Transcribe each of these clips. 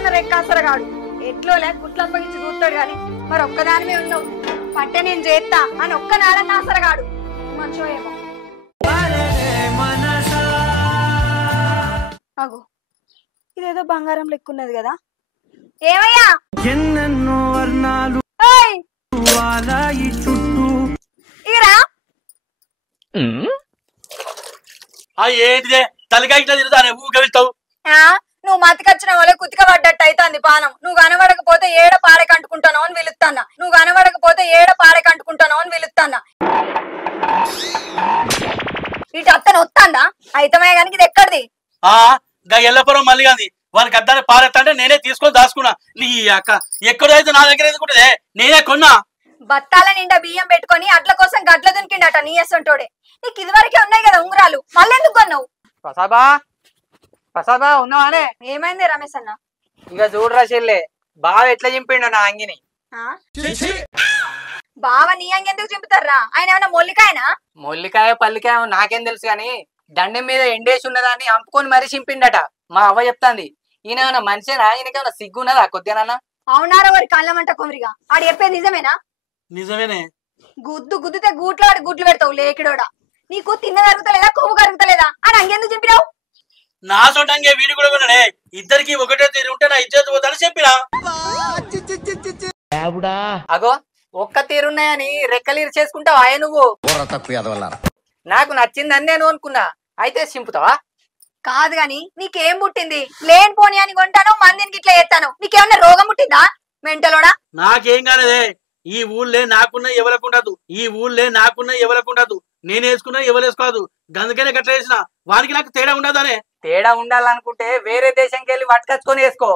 కన్న రెక్కాసరగాడు ఎట్లో లేక గుట్లప్పగించి చూస్తాడు గాని మరి ఒక్కదానిమే ఉన్నావు పట్టే నేను చేస్తా అని ఒక్క నాడన్న ఆసరగాడు మంచో ఏమో. అగో ఇదేదో బంగారం లెక్కున్నది కదా. ఏమయ్యా ఎన్నెన్నో వర్ణాలు ఇరా ఏంటిదే తలకాయ ఇట్లా తిరుగుతానే ఊగలుస్తావు. నువ్వు మతికొచ్చిన వాళ్ళే కుతిక పడ్డట్టు అవుతుంది పానం. నువ్వు కనబడకపోతే ఏడ పాడకంటుకుంటానో అని వెలుస్తానా. నువ్వు కనబడకపోతే ఏడ పాడకంటుకుంటానో అని వెలుస్తానా. ఇటు అత్తను వస్తాందా అయితమే గానికి ఇది ఎక్కడిది? ఎల్లపురం మళ్ళీ కానీ వానికి అద్దాన్ని పారేస్తా నేనే తీసుకొని దాచుకున్నా. నీ అక్క ఎక్కడైతే నా దగ్గర ఎందుకుంటుందే నేనే కొన్నా. బత్తాల నిండా బియ్యం పెట్టుకొని అట్ల కోసం గట్ల దునికిండట నీ ఎసంటోడే. నీకు ఇది వరకే ఉన్నాయి కదా ఉంగరాలు, మళ్ళెందుకు కొన్నావు? ప్రసాద్ బా ఉన్నావానే? ఏమైంది రమేష్ అన్న? ఇక చూడరా చెల్లె బావ ఎట్లా చింపిండు నా అంగిని. బావ నీ అంగి ఎందుకు చింపుతారా? ఆయన ఏమన్నా మొల్లికాయనా? మొల్లికాయ పల్లికాయ నాకేం తెలుసు గాని దండం మీద ఎండేసి ఉన్నదాన్ని అంపుకొని మరీ చింపిండట. మా అవ్వ చెప్తాంది. ఈయన ఏమన్నా మనిషేనా? ఈయనకేమన్నా సిగ్గున్నదా కొద్దిగానన్నా? అవునారా వారి కళ్ళమంట కుమిరిగా ఆడు చెప్పేది నిజమేనా? నిజమేనే. గుద్దు గుద్దుతే గూట్లో ఆడి గుడ్లు పెడతావు లేకిడోడా. నీకు తిన్న కరుగుతలేదా కొవ్వు కరుగుతలేదా అని అంగెందుకు చెప్పినావు? నా సొంతంగా వీడి కూడా కొన్నాడే. ఇద్దరికి ఒకటే తీరు ఉంటే నా ఇజ్జత్ పోతానని చెప్పినా. అగో ఒక్క తీరున్నాయని రెక్కలీరు చేసుకుంటావా నువ్వు? నాకు నచ్చిందని నేను అనుకున్నా. అయితే చింపుతావా? కాదు గాని నీకేం పుట్టింది? లేని పోనీ అని కొంటాను మందినికి ఇట్లా చేస్తాను. నీకేమన్నా రోగం పుట్టిందా మెంటలోడా? నాకేం కాలేదే. ఈ ఊళ్ళే నాకున్న ఎవరకుండదు. ఈ ఊళ్ళే నాకున్న ఎవరకుండదు. నేను వేసుకున్నా ఎవరేసుకోదు. గందుకనే గట్ల వేసిన. వానికి నాకు తేడా ఉండదనే. తేడా ఉండాలనుకుంటే వేరే దేశంకి వెళ్ళి పట్టుకొచ్చుకొని వేసుకో.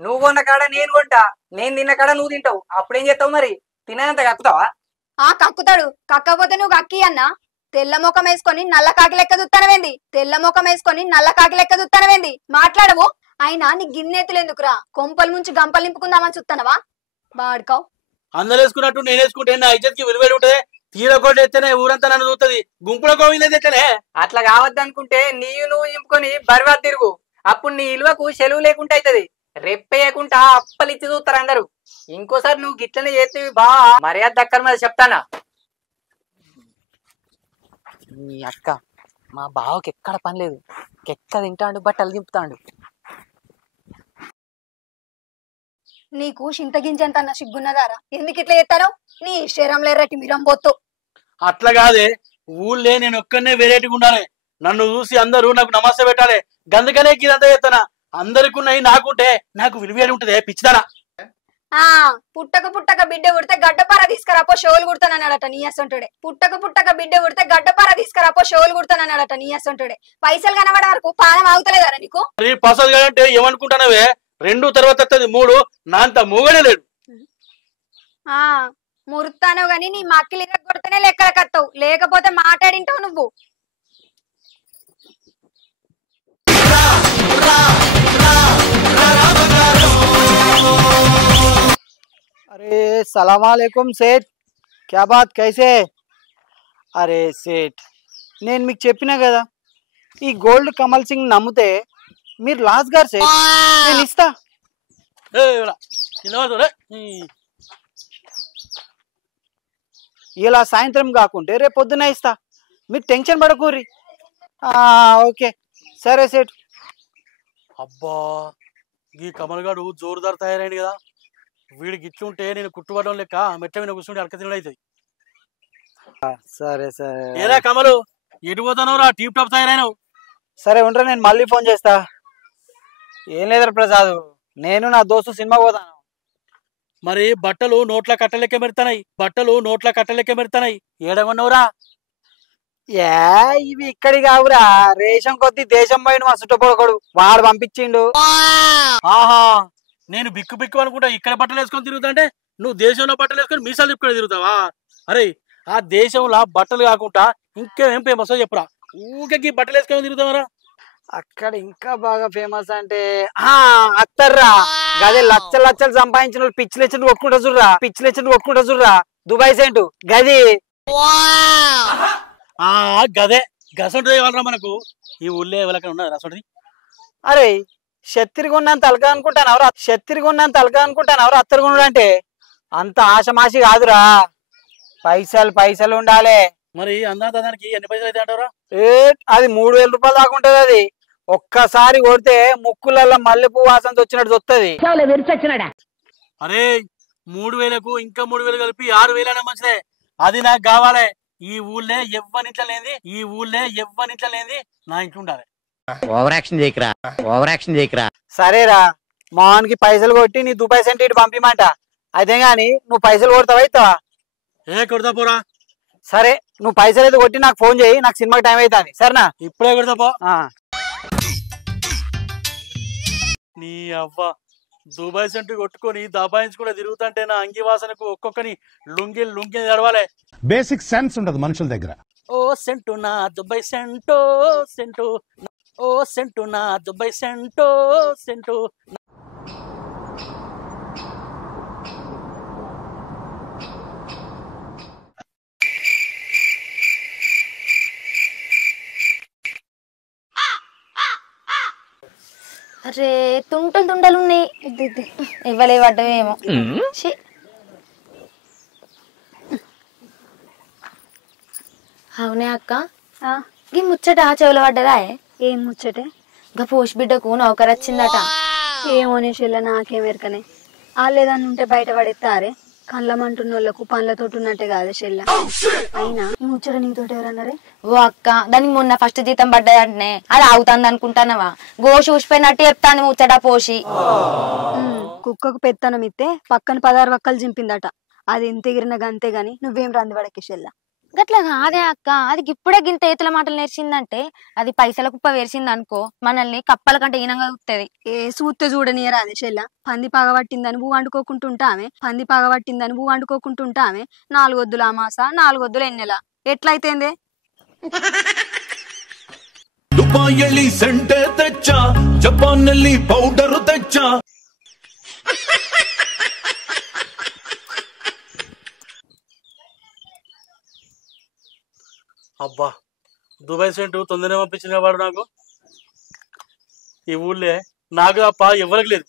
నువ్వు కొన్న కాడ నేను కొంటా, నేను తిన్న కాడ నువ్వు తింటావు. అప్పుడేం చేస్తావు మరి? తినేంత కక్కుతావా? కక్కుతాడు. కక్కపోతే నువ్వు కక్కి అన్నా. తెల్ల ముఖం వేసుకొని నల్ల కాకి లెక్క దుత్తనవేంది? తెల్ల ముఖం వేసుకొని నల్ల కాకి లెక్క దుత్తనవేంది? మాట్లాడవు. అయినా నీ గిన్నెతులు ఎందుకురా? కొంపల నుంచి గంపలు నింపుకుందామని చూస్తానవా? బాడుకావు. అందరు వేసుకున్నట్టు నేను వేసుకుంటే నా ఇజ్జత్కి విలువలు ఉంటది. తీరకోటి ఎత్తేనే ఊరంతా నన్ను చూస్తుంది. గుంపులో కోవింది ఎట్లనే? అట్లా కావద్దనుకుంటే నువ్వు నింపుకొని బర్వాద్ తిరుగు. అప్పుడు నీ ఇలువకు సెలవు లేకుండా అవుతుంది. రెప్పేయకుండా అప్పలిచ్చి చూస్తారు అందరు. ఇంకోసారి నువ్వు గిట్లనే చేస్తే బా మర్యాద దక్కర మీద చెప్తానా? నీ అక్క మా బావకి ఎక్కడ పని లేదు. ఎక్క తింటాడు బట్టలు దింపుతాడు. నీకు చింతగింజంత అన్న సిగ్గున్నదారా? ఎందుకు ఇట్లా చేస్తారో? నీ శరీరంలో ఎర్రటి మిరం పోతు. అట్లా కాదే. ఊళ్ళే నేను ఒక్కనే వెరైటీగా ఉండాలి. నన్ను చూసి అందరూ నాకు నమస్తే పెట్టాలి. గందుకనే ఇదంతా చేస్తానా. అందరికి ఉన్నాయి నాకుంటే నాకు విలువేది ఉంటది. పిచ్చిదానా? పుట్టక పుట్టక బిడ్డ ఉడితే గడ్డపార తీసుకురాపో షోలు కుడతానన్నాడట నీ అసంటుడే. పుట్టక పుట్టక బిడ్డ ఉడితే గడ్డపార తీసుకురాపో షోలు కుడతానన్నాడట నీ అసంటుడే. పైసలు కనబడే వరకు పానం ఆగుతలేదారా నీకు? పసలు అంటే ఏమనుకుంటానవే? 2 తర్వాత 3 నా అంత మూగనే లేడు. మురుతానో గాని నీ మక్కిలి కొడితేనే లెక్కల కత్తావు. లేకపోతే మాట్లాడింటావు నువ్వు. अरे सलाम वालेकुम सेठ, क्या बात कैसे? अरे सेठ నేను మీకు చెప్పినా కదా ఈ గోల్డ్ కమల్ సింగ్ నమ్మితే మీరు లాస్ గారు సేठ నేను ఇస్తా. ఇలా సాయంత్రం కాకుంటే రేపు పొద్దున ఇస్తా. మీరు టెన్షన్ పడకూరి. ఓకే సరే సేठ. అబ్బా ఈ కమల్ గాడు జోరుదారు తయారైంది కదా. వీడికి ఇట్లుంటే నేను కుట్టుబడడం లెక్క మెట్ల మీద కూర్చుంటే అడక తినడం అవుతుంది. సరే సరే. ఏరా కమలు ఎటు పోతావు రా? టీప్ టాప్ తయారైనావు. సరే ఉండరా, నేను మళ్ళీ ఫోన్ చేస్తా. ఏం లేదరా ప్రసాద్, నేను నా దోస్తు సినిమా పోతాను. మరి బట్టలు నోట్ల కట్టలెక్క మెరుతున్నాయి. బట్టలు నోట్ల కట్టలెక్క మెరుతున్నాయి. ఏడమన్నావురా? ఇవి ఇక్కడి కావురా, రేషన్ కొద్ది దేశం పోయిన మా చుట్టపొడకడు వాడు పంపించిండు. ఆహా, నేను బిక్కు బిక్కు అనుకుంటా ఇక్కడ బట్టలు వేసుకొని తిరుగుతా అంటే నువ్వు దేశంలో బట్టలు వేసుకొని మీసాలు తిప్పుకొని తిరుగుతావా? అరే ఆ దేశంలో బట్టలు కాకుండా ఇంకేం ఫేమస్ చెప్పురా. ఊరికి బట్టలు వేసుకొని తిరుగుతావరా? అక్కడ ఇంకా బాగా ఫేమస్ అంటే అత్తర్రా, గదే లక్షలు లక్షలు సంపాదించిన వాళ్ళు పిచ్చి లెచ్చలు కొట్టుకుంటా చూడరా. పిచ్చి లెచ్చలు కొట్టుకుంటా చూడరా. దుబాయ్ సెంటు గది. గదే గసంటది వాళ్ళరా మనకు. ఈ ఊళ్ళో ఎవరికైనా ఉన్నది రసంటది? అరే షత్తిరిగున్నంత అలగా అనుకుంటాను ఎవరు షత్తిరిగున్నంత అలగా అనుకుంటాను ఎవరు అత్తరుగుండు అంటే అంత ఆశమాషి కాదురా. పైసలు పైసలు ఉండాలి. మరి దానికి ఎన్ని పైసలు అయితే అంటారా? అది 3000 రూపాయలు దాకా ఉంటది. అది ఒక్కసారి కొడితే ముక్కులలో మల్లెపూ వాసన వచ్చినట్టు వస్తుంది. అరే 3000కు ఇంకా 3000 కలిపి 6000 అనే మంచిదే. అది నాకు కావాలి. ఈ ఊళ్ళే ఎవ్వనిట్ల లేనిది నా ఇంట్లో ఉండాలి. ఓవర్ యాక్షన్ చేయకరా. సరేరా, మోహన్కి పైసలు కొట్టి నీ దుబాయ్ సెంటర్ ఇటు పంపిమంట. అయితే గాని నువ్వు పైసలు కొడతావా అవుతావా? కొడతా పోరా. సరే, నువ్వు పైసలు అయితే కొట్టి నాకు ఫోన్ చేయి. నాకు సినిమాకి టైం అవుతుంది. సరేనా? ఇప్పుడే కొడతా పో. నీ అవ్వ దుబాయ్ సెంటర్ కొట్టుకొని దబాయించుకుంటే తిరుగుతుంటే నా అంగి వాసనకు ఒక్కొక్కని లుంగి నడవాలి. బేసిక్ సెన్స్ ఉండదు మనుషుల దగ్గర. ఓ సెంటు నా దుబాయ్ సెంటో సెంటు, ఓ సెంటు నా దుబాయ్ సెంటో సెంటు. అరే తుంటలు ఉన్నాయి. ఇవ్వలే పడ్డవేమో. అవునే అక్క, ఈ ముచ్చట చెవులు పడ్డదా? ఏం ముచ్చటే? ఇంకా పోష్ బిడ్డకు నౌకరు వచ్చిందట. ఏమోనే చెల్ల, నాకేం ఎరకనే. వాళ్ళేదాన్ని ఉంటే బయట పడేస్తారే. కళ్ళమంటున్న వాళ్ళకు పనులతోటి ఉన్నట్టే కాదే చెల్ల. అయినా ఈ ముచ్చట నీతోటి ఎవరన్నారే? ఓ అక్క, దానికి మొన్న ఫస్ట్ జీతం పడ్డదంటనే. అది అవుతుంది అనుకుంటానవా? గోషి ఊసిపోయినట్టు చెప్తాను ముచ్చట పోషి. కుక్కకు పెత్తనం ఇస్తే పక్కన 16 వక్కలు చింపిందట. అది ఎంత ఎగిరిన గంతే గాని నువ్వేం రంది పడకే చెల్ల. గట్లా కాదే అక్క, అది ఇప్పుడే గింత ఏతుల మాటలు నేర్చిందంటే అది పైసల కుప్ప వేసింది అనుకో, మనల్ని కప్పల కంటే ఈనంగా చూస్తుంది. సూత్తే చూడనియరా అదే చెల్ల. పంది పగబట్టిందని బూ వండుకోకుంటుంటామే. 4 వద్దుల అమాస 4 వద్దుల ఎన్నెల ఎట్లయితేందే? ದುಬಾಯಲ್ಲಿ ಸೆಂಟೆ ತೆಚ್ಚ, ಜಪಾನ್ನಲ್ಲಿ ಪೌಡರ್ ತೆಚ್ಚ. అబ్బా, దుబాయ్ సెంటు తొందరనే పంపించిన వాడు నాకు. ఈ ఊళ్ళే నాకు తప్ప ఎవరికి లేదు.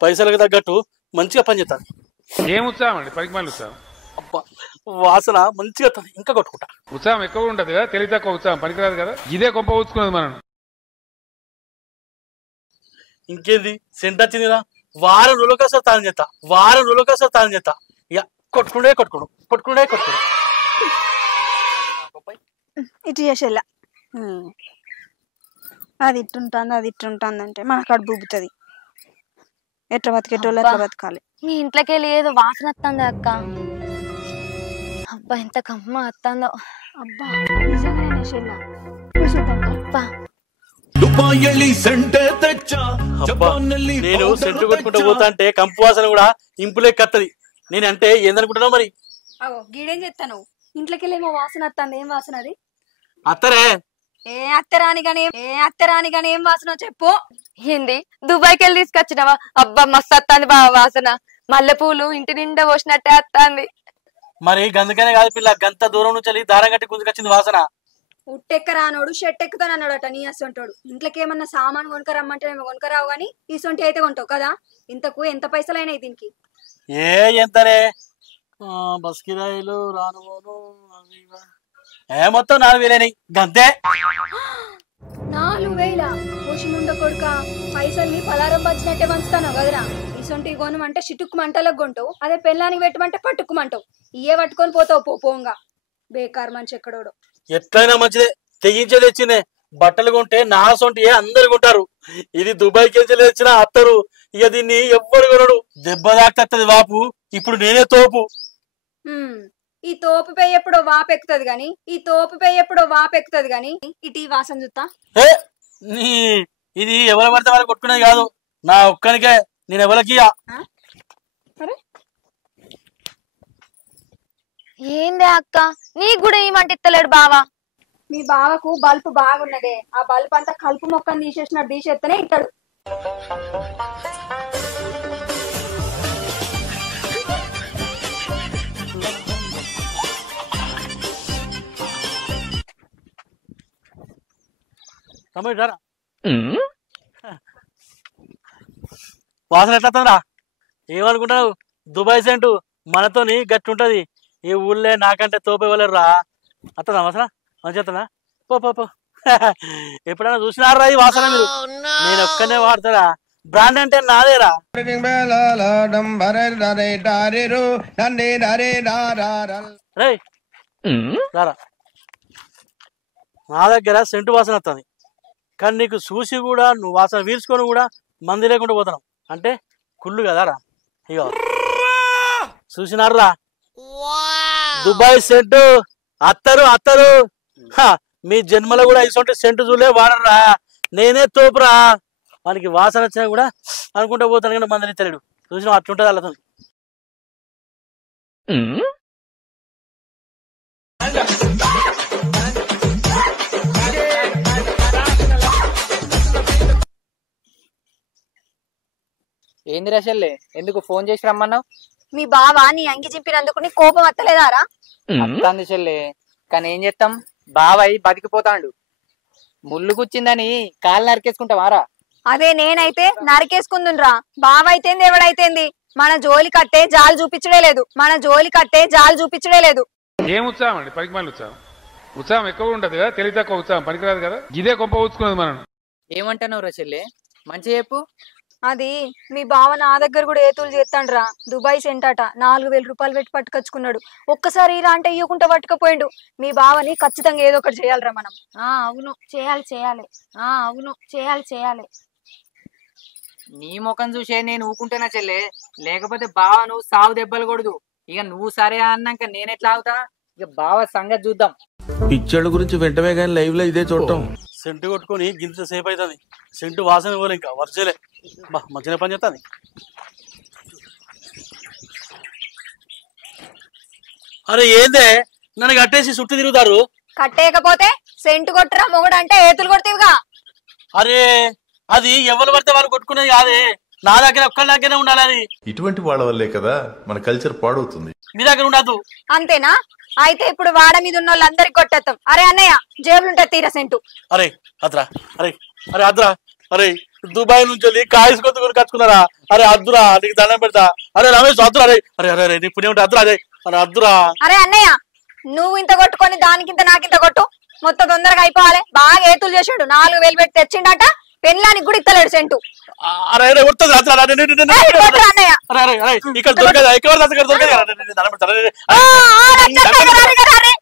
పైసలకు తగ్గట్టు మంచిగా పనిచేస్తాను. ఏం ఉత్సాహం అండి, పనికి మళ్ళీ ఉత్సాహం. అబ్బా, వాసన మంచిగా ఇంకా కొట్టుకుంటా. ఉత్సాహం ఎక్కువ ఉంటది కదా, తెలివి తక్కువ ఉత్సాహం పనికిరాదు కదా. ఇదే కొంప ఊచుకున్నది మనం. ఇంకేంది, సెంట్ వచ్చింది కదా, వారం రోజులకోసం తాను చేస్తా. ఇక కొట్టుకుండే. ఇటు చేసేలా అది ఇట్టుంటుంది అంటే మన కడుపు బుబ్బుతుంది. ఎట్లా బతికేటోళ్ళు ఎట్లా బతకాలి. మీ ఇంట్లోకి వెళ్ళి ఏదో వాసన వస్తుంది అక్క. అబ్బా, ఎంత కమ్మ వస్తుందో. అబ్బా నిజంగానే చెల్ల. అబ్బా దుబాయ్ సెంటే తెచ్చ, జపాన్ನಲ್ಲಿ నేను సెంటు కొట్టుకుంటూ పోతా అంటే కంపు వాసన కూడా ఇంపులే కత్తది. నేనంటే ఏందనుకుంటున్నావు మరి? అగో గీడేం చెప్తాను. ఇంట్లోకి వెళ్ళేమో వాసన వస్తుంది. ఏం వాసన అది? అత్తరే అత్తరాని కానీ ఏం వాసన చెప్పు. ఏంది, దుబాయ్కి వెళ్ళి తీసుకొచ్చినవా? అబ్బా మస్తు వస్తుంది బావ వాసన. మల్లెపూలు ఇంటి నిండా పోసినట్టే వస్తుంది. మరి గందుకనే కాదు పిల్ల, గంత దూరం నుంచి దారం కట్టి గుంజుకొచ్చింది వాసన. ఉట్టెక్కరానోడు షెట్ ఎక్కుతానన్నాడట నీ అసొంటోడు. ఇంట్లోకి ఏమన్నా సామాన్ కొనుకరమ్మంటే కొనుకరావు గానీ ఈ సొంటి అయితే కొంటావు కదా. ఇంతకు ఎంత పైసలు అయినాయి దీనికి? ఎంతనే బస్ కిరాయిలు రాను మొత్తం 4000 గంతే. 4000? పోషిముండ కొడుక, పైసల్ని పలారం పంచినట్టే పంచుతాను కదరా. ఈ సొంటి కొనమంటే చిటుక్కు మంటలకు కొంటావు, అదే పెళ్ళానికి పెట్టమంటే పట్టుకుమంటావు. ఇయే పట్టుకొని పోతావు పోంగా. బేకార్ మంచి ఎక్కడోడు. ఎట్లయినా మంచిదే, తెగించే తెచ్చిందే. బట్టలు కొంటే నా సొంటి అందరు కొంటారు. ఇది దుబాయ్కి తెచ్చిన అత్తరు. ఇక దీన్ని ఎవ్వరు కొనడు. దెబ్బ దాక్తది వాపు. ఇప్పుడు నేనే తోపు. ఈ తోపు పై ఎప్పుడో వాపెక్కుతుంది గాని ఇటు వాసన చూస్తా. ఇది ఎవరు పడితే వాళ్ళు కొట్టుకునేది కాదు, నా ఒక్కనికే. నేను ఎవరికి ఏందే అక్క, నీకు కూడా ఏమంటే ఇస్తలేడు బావా? మీ బావకు బల్బు బాగున్నదే. ఆ బల్బు అంతా కలుపు మొక్కను తీసేసినట్టు తీసేస్తేనే ఇస్తాడు. వాసన ఎట్లా వస్తుందిరా? ఏమనుకుంటావు? దుబాయ్ సెంటు మనతోని గట్టి ఉంటది. ఈ ఊళ్ళే నాకంటే తోపేవాళ్ళరా. అత్తదా వాసన? మంచిగా వస్తుందా? పో పో పో. ఎప్పుడైనా చూసినారా ఈ వాసన మీరు? నేను ఒక్కనే వాడతారా. బ్రాండ్ అంటే నాదేరా. రేయ్ రారా. నా దగ్గర సెంటు వాసన వస్తుంది, కానీ నీకు చూసి కూడా నువ్వు వాసన వీల్చుకొని కూడా మంది లేకుండా పోతున్నావు అంటే కుళ్ళు కదారా. ఇగో చూసినారా దుబాయ్ సెంటు అత్తరు అత్తరు. మీ జన్మలో కూడా ఇటువంటి సెంటు చూలే వాడరా. నేనే తోపురా. వానికి వాసన వచ్చినా కూడా అనుకుంటా పోతాను కానీ మందిని తెలియడు. చూసినా అట్లుంటుంది అలా. ఏంది రషల్లే, ఎందుకు ఫోన్ చేసి రమ్మన్నావు? మీ బావ నీ అంగి చింపినందుకు నీ కోపం వత్తలేదారా? అత్తంది చెల్లే, కానీ ఏం చేస్తాం, బాబాయ్ బతికిపోతాడు. ముళ్ళు గుచ్చిందని కాలు నరికేసుకుంటావారా? అదే నేనైతే నరికేసుకుందురా. బావ అయితేంది ఎవడైతేంది, మన జోలి కట్టే జాలు చూపించడే లేదు. మన జోలి కట్టే జాలు చూపించడే లేదు. ఏం ఉత్సాహం అండి, పనికిమాలిన ఉత్సాహం. ఉత్సాహం ఎక్కువ ఉంటది కదా, తెలివి తక్కువ ఉత్సాహం పనికిరాదు కదా. ఇదే గొప్ప ఊచుకున్నది మనం. ఏమంటున్నావు రషల్లే, మంచిగా చెప్పు. అది మీ బావ నా దగ్గర కూడా ఏతులు చేస్తాండ్రా. దుబాయ్ సెంటట 4000 రూపాయలు పెట్టి పట్టుకొచ్చుకున్నాడు. ఒక్కసారి రా అంటే ఇవ్వకుండా పట్టుకపోయిండు. మీ బావని ఖచ్చితంగా ఏదో ఒకటి చేయాలరా మనం. అవును చేయాలి చేయాలి. అవును చేయాలి చేయాలి. నీ ముఖం చూసే నేను ఊకుంటున్నా చెల్లే, లేకపోతే బావ నువ్వు సావు దెబ్బలు కొడదు. ఇక నువ్వు సరే అన్నాక నేనెట్లా అవుతా? ఇక బావ సంగతి చూద్దాం. పిచ్చోళ్ళ గురించి వెంటనే కానీ లైవ్ లో ఇదే చూడటం. సెంటు కొట్టుకొని గింత సేపు అవుతుంది. సెంటు వాసన పోలే ఇంకా వర్జలే. బా మంచిగా పని చేస్తుంది. అరే ఏందే నన్ను కట్టేసి చుట్టూ తిరుగుతారు? కట్టేయకపోతే సెంటు కొట్టరా మొగుడు అంటే ఏతులు కొడతావుగా. అరే అది ఎవరు పడితే వాళ్ళు కొట్టుకునేది కాదే. నా దగ్గర ఒక్కరి దగ్గరే ఉండాలి. అది ఇటువంటి వాళ్ళ వల్లే కదా మన కల్చర్ పాడవుతుంది. మీ దగ్గర ఉండదు అంతేనా? అయితే ఇప్పుడు వాడ మీద ఉన్న వాళ్ళందరికి కొట్టేస్తాం. అరే అన్నయ్య జేబులుంటే తీరా సెంటు. అరే అద్రా. అరే అరే అద్రా. అరే దుబాయ్ నుంచి వెళ్ళి కాయస్ కొత్త కట్టుకున్నారా? అరే అద్దురా, నీకు దండం పెడతా. అరే రమేష్ అద్దురా. అరే అరే అరే నీ పుణ్యం ఉంటే అద్దురా. అరే అరే అద్దురా. అరే అన్నయ్య నువ్వు ఇంత కొట్టుకొని దానికింత నాకింత కొట్టు, మొత్తం తొందరగా అయిపోవాలి. బాగా ఏతులు చేసాడు. 4000 పెట్టి తెచ్చిండట. పెళ్ళానికి కూడా ఇస్తలేడు సెంటు. అరే అరే వస్తుంది అద్దురా. అన్నయ్య అరే అరే అరే ఇక్కడ దొరకదు, ఇక్కడ దొరకదు. దండం పెడతా.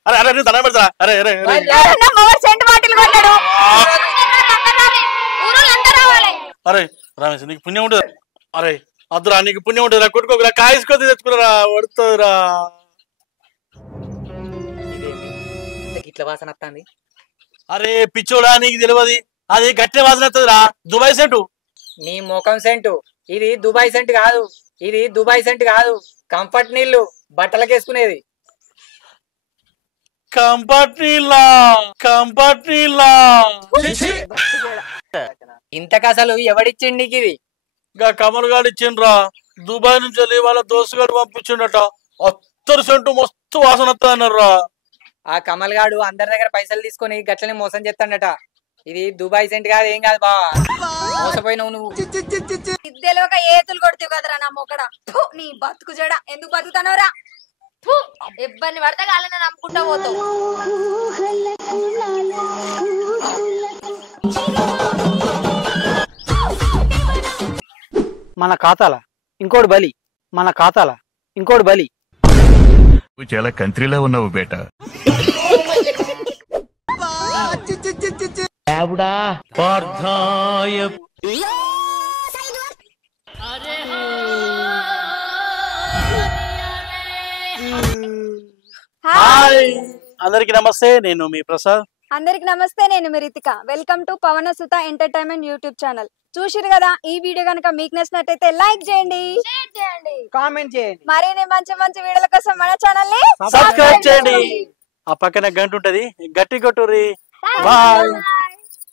అరే అరే దండం పెడతా. అరే అరే సెంటు బాటిల్ కొట్టాడు. అరే రమేష్ నీకు పుణ్యం ఉంటుంది. అరే అద్దురా నీకు పుణ్యం ఉంటుంది. కొట్టుకోకురా, కాయసుకొని తెచ్చుకున్నారా, పడుతుందిరా. ఇట్లా వాసన వస్తుంది. అరే పిచ్చోడా నీకు తెలియదు, అది గట్టి వాసన వస్తుందిరా. Dubai scent. నీ ముఖం సెంటు. ఇది దుబాయ్ సెంట్ కాదు, ఇది దుబాయ్ సెంట్ కాదు. కంఫర్ట్ నీళ్లు బట్టలకు వేసుకునేది. కంఫర్ట్ నీళ్ళ కంఫర్ట్ నీళ్ళ. ఇంతకు అసలు ఎవడిచ్చిండి నీకు ఇది? ఇంకా కమల్ గారు ఇచ్చిండ్రా. దుబాయ్ నుంచి వెళ్ళి వాళ్ళ దోస్తు గారు పంపించిండట. 10 సెంటు మస్తు వాసన వస్తుంది అన్నారా. ఆ కమల్ గాడు అందరి దగ్గర పైసలు తీసుకొని గట్లనే మోసం చేస్తాడట. ఇది దుబాయ్ సెంట్ కాదు, ఏం కాదు బావా, మోసపోయినావు నువ్వు. ఇద్దెలు ఒక ఏతులు కొడుతావు కదరా నా మొక్కడ. నీ బతుకు జడ ఎందుకు బతుకుతానవరా? ఇబ్బంది పడితే కాలని నమ్ముకుంటా పోతావు. మన ఖాతాల ఇంకోటి బలి, మన ఖాతాల ఇంకోటి బలి. నువ్వు చాలా కంట్రీలో ఉన్నావు బేటా. హాయ్ అందరికి నమస్తే, నేను మీ ప్రసాద్. అందరికి నమస్తే, నేను మీ రితిక. వెల్కమ్ టు పవన సుత ఎంటర్టైన్మెంట్ యూట్యూబ్ ఛానల్. చూసిరు కదా, ఈ వీడియో కనుక మీకు నచ్చినట్టయితే లైక్ చేయండి, షేర్ చేయండి, కామెంట్ చేయండి. మరిన్ని మంచి మంచి వీడియోల కోసం మన ఛానల్ ని సబ్స్క్రైబ్ చేయండి. ఆ పక్కన గంట ఉంటది, గట్టి కొట్టుర్రి. బాయ్.